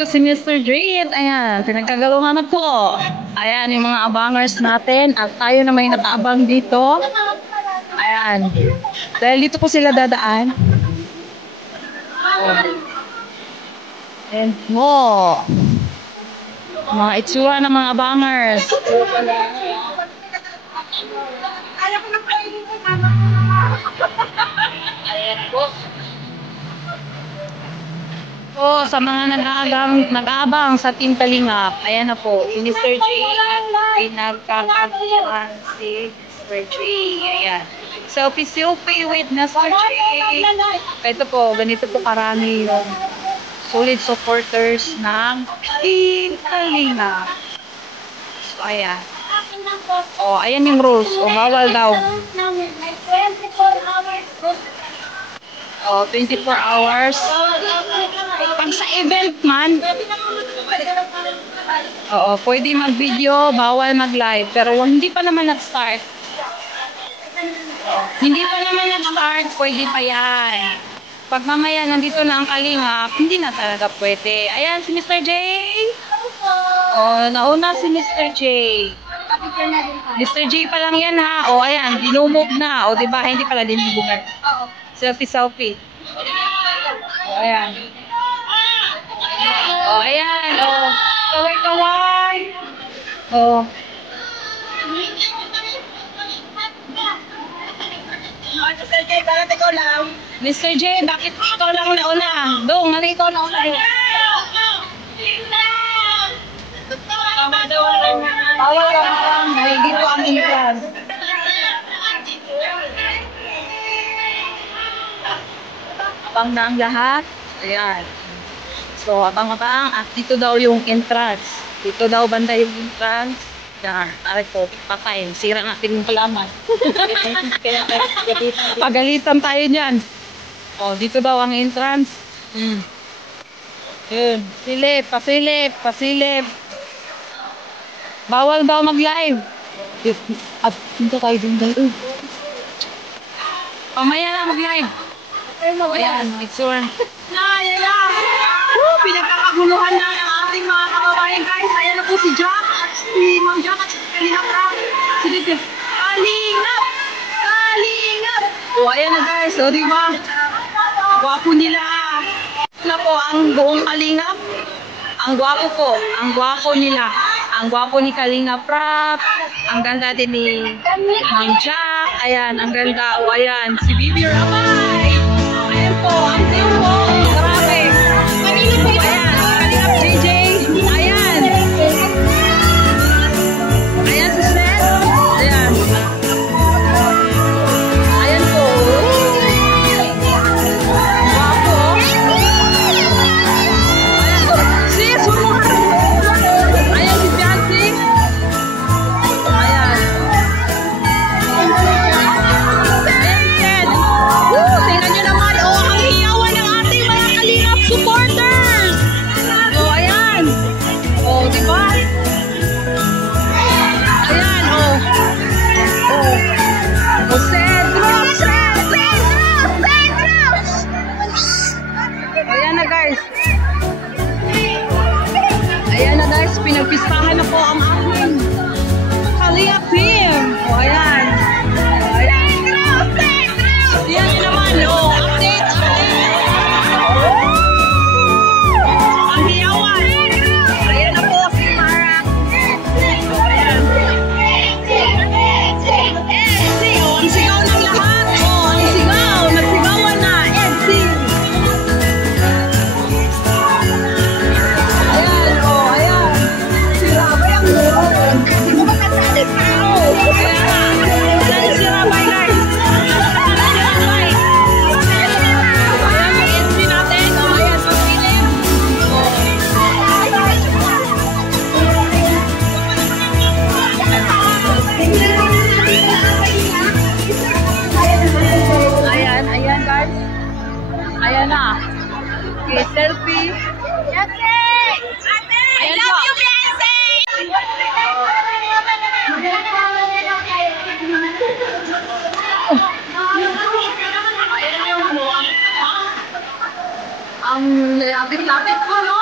Nandito si Mr. Dreet. Ayan, pinagkagalungan na po. Ayan, yung mga abangers natin. At tayo na may nakaabang dito. Ayan. Dahil dito po sila dadaan. And mo. Mga itsura ng mga abangers. Ayan po. Po, sa mga nag-aabang sa Team Kalingap, ayan na po, si Mr. J, pinagkakaguan si Mr. J, ayan. Selfie with Mr. J. Ito po, ganito po karami yung solid supporters ng Team Kalingap. So, ayan. O, ayan yung rules. O, bawal daw. 24 hours. Pag sa event man, pwede mag-video, bawal mag-live. Pero hindi pa naman nag-start. Pwede pa yan. Pag mamaya nandito na ang Kalingap, hindi na talaga pwede. Ayan, si Mr. J. Nauna si Mr. J. Mr. J pa lang yan ha. Ayan, dinumog na. Diba, hindi pala dinumog. Selfie. Ayan. Ayan. Kaway. Mr. J, bakit ikaw lang? Mr. J, bakit ikaw lang nauna? Dong, mali ikaw nauna. Bawal ka lang. Dito ang ilan. Abang na ang lahat. Ayan. So, abang-abang. At dito daw yung entrance. Dito daw banda yung entrance. Yan. Aray po, patay. Sira natin yung palaman. Pagalitan tayo dyan. Dito daw ang entrance. Yun. Pasilip. Bawal daw mag-live. At dito tayo din tayo. Pamaya na mag-live. Ayan, picture. Pinagkakaguluhan na ang ating mga kababayan, guys. Ayan na po si Jack at si Mang Jack at si Kalingap Rock. Kalingap! Ayan na guys. Diba? Gwapo nila. Na po ang buong Kalingap. Ang gwapo po. Ang gwapo nila. Ang gwapo ni Kalingap Rock. Ang ganda din ni Mang Jack. Ayan, ang ganda. Ayan, si Bibi Ramay. Ayan po, ang team po. Grabe. Ayan, Kalingap JJ. Ayan. Ayan si Seth. Ayan. Ayan po. Wapo. Ayan po. Sis, ayan si Biancy. Ayan. Tingnan nyo naman, ang hiyawan ng ating mga Kalingap supporters. Ayan. Diba? Ayan, Cedros. Ayan na guys. Pinagpistahan na po ang aking Kalingap team. Ayan. Yan yun naman, update. Ang hiyawan. Ayan na po si Marak. Ayan. Ang sigaw ng lahat. Ang sigaw. Nagsigawan na. Edsy. Ayan, ayan. Si Rabay ang doon. Hindi mo makasalit ka. Ayan na. Si Rabay, guys. Ayan guys. Ayan na. Okay, selfie. I love you, Beyonce! Ang lapit-lapit ko, no?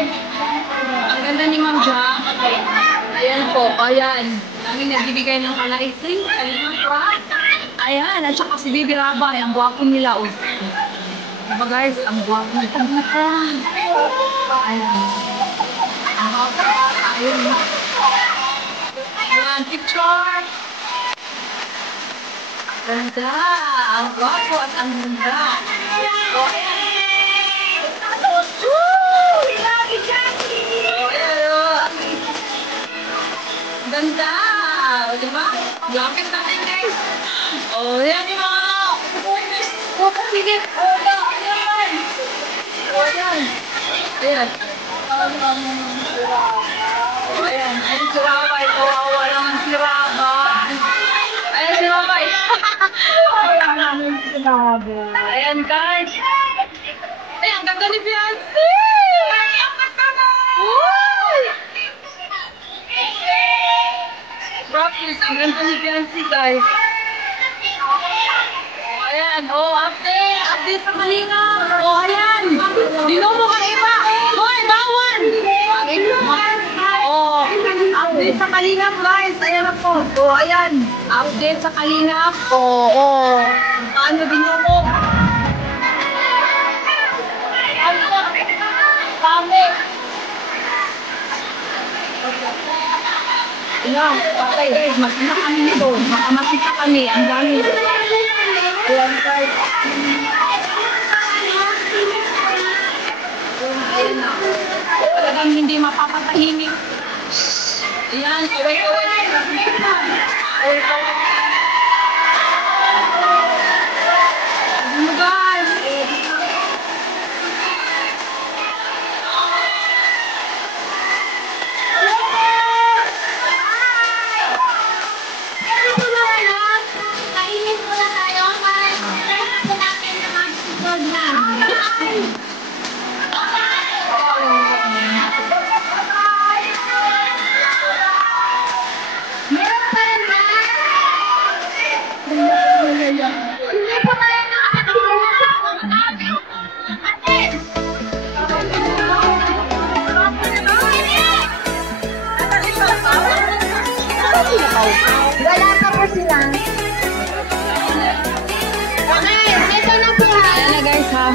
Ang ganda ni Ma'am Ja. Ayan po, ayan. Kami nagbibigay ng palaiting. Ayan, at saka si Bibi Rabay, ang gwapo nila. Oh. Diba guys, ang gwapo nila. Ayan. Ayun. Ayan, picture. Ganda. Ang gwapo at ang ganda. Oh, ayan. Ganda! O, diba? Lapit natin, guys. O, yan yung mga... O, sige. O, yan. O, yan. Ayan. O, ayan. Ayan si Rabay. Kawawa lang ang si Rabay. Ayan si Rabay. Ayan, guys. Ayan, ang ganda ni Beyonce. Uy! Practice, ang ganda ni Beyonce, guys. Oh, ayan. Oh, update. Update sa Kalinga. Oh, ayan. Dinomo ka iba. Hoy, bawal. Oh, update sa Kalinga, guys. Ayan na po. Oh, ayan. Update sa Kalinga. Oh. Paano dinomo? Kami. Ilang, patay guys, makita kami nito. Makamakita kami, ang dami. Ayan guys. Ayan na. Talagang hindi mapapatahimik. Ayan, kaway-kaway. Kaway-kaway. Ano guys? Wala pa po sila. Okay, ito na po ha. Ayan na guys ha.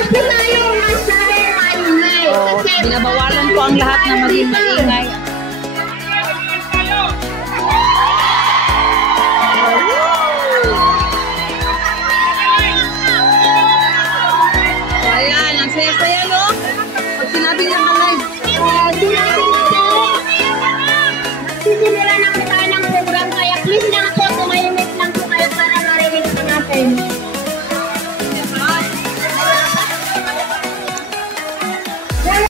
Ito na yung masabi maingay. Oh, binabawalan po ang lahat na maging maingay. Ayan, ang saya-saya no? Pag sinabi niya